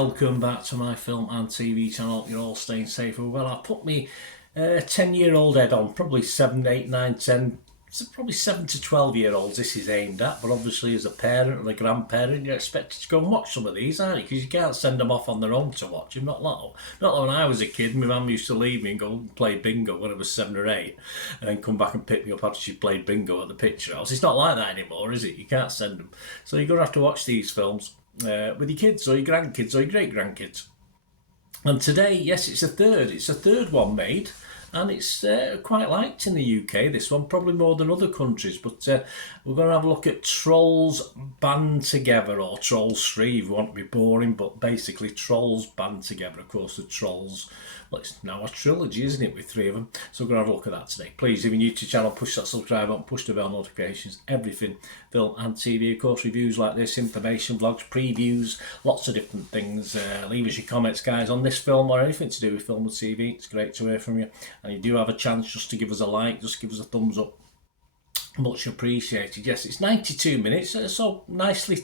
welcome back to my film and TV channel. You're all staying safe. Well, I put me 10-year-old head on, probably 7, 8, 9, 10, so probably 7 to 12-year-olds this is aimed at, but obviously as a parent or a grandparent you're expected to go and watch some of these, aren't you? Because you can't send them off on their own to watch them, not like when I was a kid. My mum used to leave me and go and play bingo when I was 7 or 8 and come back and pick me up after she played bingo at the picture house. It's not like that anymore, is it? You can't send them. So you're going to have to watch these films with your kids or your grandkids or your great-grandkids. And today, yes, it's a third one made, and it's quite liked in the UK, this one, probably more than other countries, but we're going to have a look at Trolls Band Together, or Trolls 3 if you want to be boring, but basically Trolls Band Together. Of course, the Trolls, well, it's now a trilogy, isn't it, with 3 of them, so we're going to have a look at that today. Please, if you're new to the channel, push that subscribe button, push the bell notifications, everything, film and TV, of course, reviews like this, information, vlogs, previews, lots of different things. Leave us your comments, guys, on this film or anything to do with film and TV. It's great to hear from you. And you do have a chance just to give us a like, just give us a thumbs up. Much appreciated. Yes, it's 92 minutes, so nicely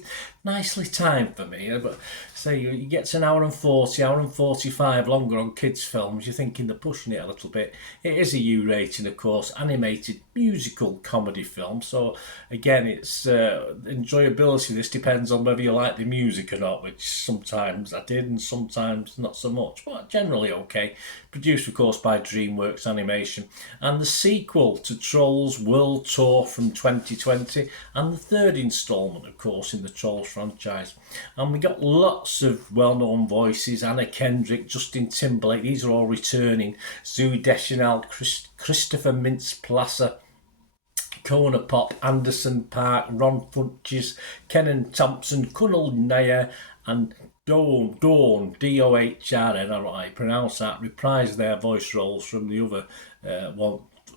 timed for me. But say you get to an hour and 40, hour and 45 longer on kids' films, you're thinking they're pushing it a little bit. It is a U rating, of course, animated musical comedy film. So again, it's enjoyability. This depends on whether you like the music or not, which sometimes I did and sometimes not so much, but generally okay. Produced, of course, by DreamWorks Animation, and the sequel to Trolls World Tour from 2020, and the third instalment, of course, in the Trolls franchise. And we got lots of well-known voices: Anna Kendrick, Justin Timberlake, these are all returning, Zooey Deschanel, Christopher Mintz-Plasse, Kona Pop, Anderson Park, Ron Funches, Kenan Thompson, Kunal Nair, and Dawn, D-O-H-R-N, I don't know how you pronounce that, reprise their voice roles from the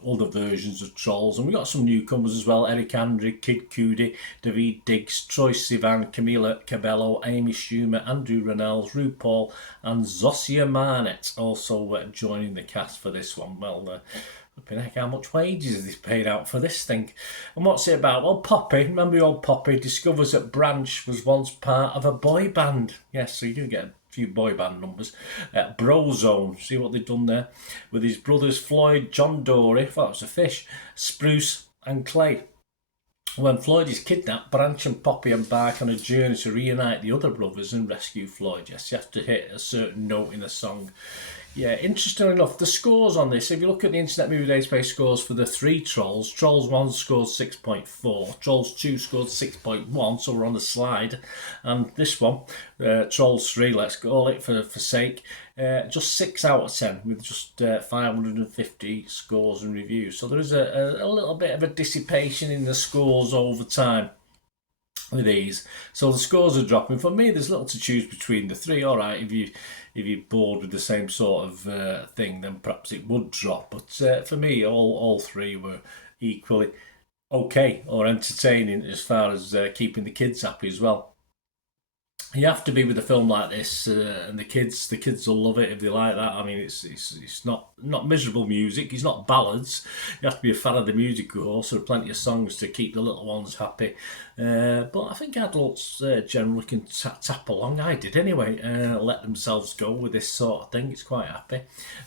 other versions of Trolls. And we got some newcomers as well: Eric Andre, Kid Cudi, David Diggs, Troye Sivan, Camila Cabello, Amy Schumer, Andrew Rannells, RuPaul, and Zosia Marnett also joining the cast for this one. Well, heck, how much wages is this paid out for this thing? And what's it about? Well, Poppy, remember the old Poppy, discovers that Branch was once part of a boy band. Yes, so you do get a few boy band numbers. Brozone, see what they've done there? With his brothers Floyd, John Dory, that was a fish, Spruce and Clay. When Floyd is kidnapped, Branch and Poppy embark on a journey to reunite the other brothers and rescue Floyd. Yes, you have to hit a certain note in a song. Yeah, interesting enough, the scores on this, if you look at the Internet Movie Database scores for the 3 Trolls, Trolls 1 scored 6.4, Trolls 2 scored 6.1, so we're on the slide, and this one, Trolls 3, let's call it for sake, just 6 out of 10 with just 550 scores and reviews. So there is a little bit of a dissipation in the scores over time with these, so the scores are dropping. For me, there's little to choose between the 3. All right, if you're bored with the same sort of thing, then perhaps it would drop. But for me, all 3 were equally okay or entertaining as far as keeping the kids happy as well. You have to be with a film like this, and the kids will love it if they like that. I mean, it's not miserable music. It's not ballads. You have to be a fan of the music, of course. There are plenty of songs to keep the little ones happy. But I think adults generally can tap along. I did anyway. Let themselves go with this sort of thing. It's quite happy.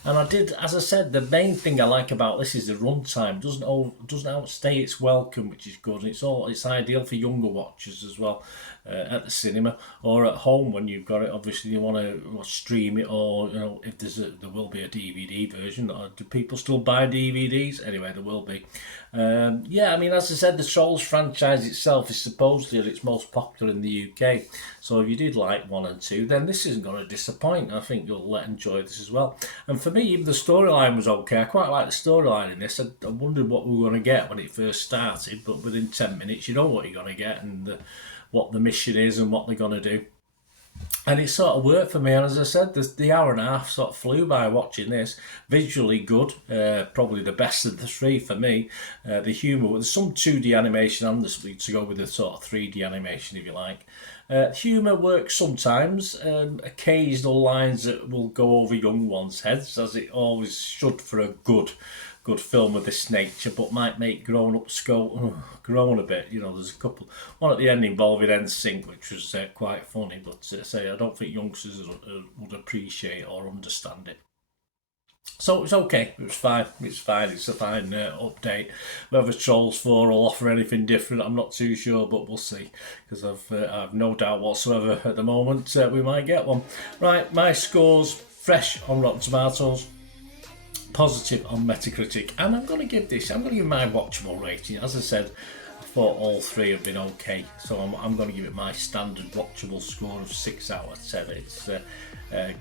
And I did, as I said, the main thing I like about this is the runtime. Doesn't outstay its welcome, which is good. It's ideal for younger watchers as well, at the cinema or at home when you've got it. Obviously, you want to stream it, or if there will be a DVD version. Do people still buy DVDs? Anyway, there will be. Yeah, I mean, as I said, the Trolls franchise itself is supposedly at its most popular in the UK. So if you did like 1 and 2, then this isn't going to disappoint. I think you'll enjoy this as well. And for me, even the storyline was okay. I quite like the storyline in this. I wondered what we were going to get when it first started, but within 10 minutes, you know what you're going to get and what the mission is and what they're going to do. And it sort of worked for me, and as I said, the hour and a half sort of flew by watching this. Visually good, probably the best of the 3 for me. The humour, there's some 2D animation and to go with the sort of 3D animation if you like. Humour works sometimes, occasional lines that will go over young ones' heads, as it always should for a good good film of this nature, but might make grown-ups go, groan a bit. You know, there's a couple, one at the end involving NSYNC, which was quite funny, but say I don't think youngsters would appreciate or understand it. So it's okay. It's fine. It's fine. It's a fine update. Whether Trolls 4 will offer anything different, I'm not too sure, but we'll see. Because I've no doubt whatsoever at the moment we might get one. Right, my scores: fresh on Rotten Tomatoes, positive on Metacritic, and I'm going to give my watchable rating. As I said, I thought all three have been okay, so I'm going to give it my standard watchable score of 6 out of 10. It's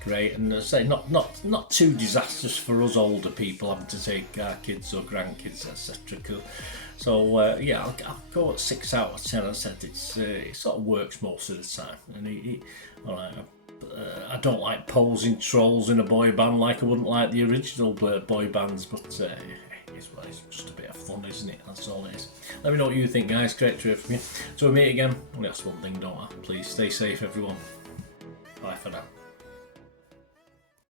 great, and as I say, not too disastrous for us older people having to take our kids or grandkids, etc. So yeah, I'll go at 6 out of 10. As I said, it sort of works most of the time, and all right. I don't like posing trolls in a boy band like I wouldn't like the original boy bands, but it's just a bit of fun, isn't it? That's all it is. Let me know what you think, guys. Great to hear from you. So we meet again. Only ask one thing, don't I? Please stay safe, everyone. Bye for now.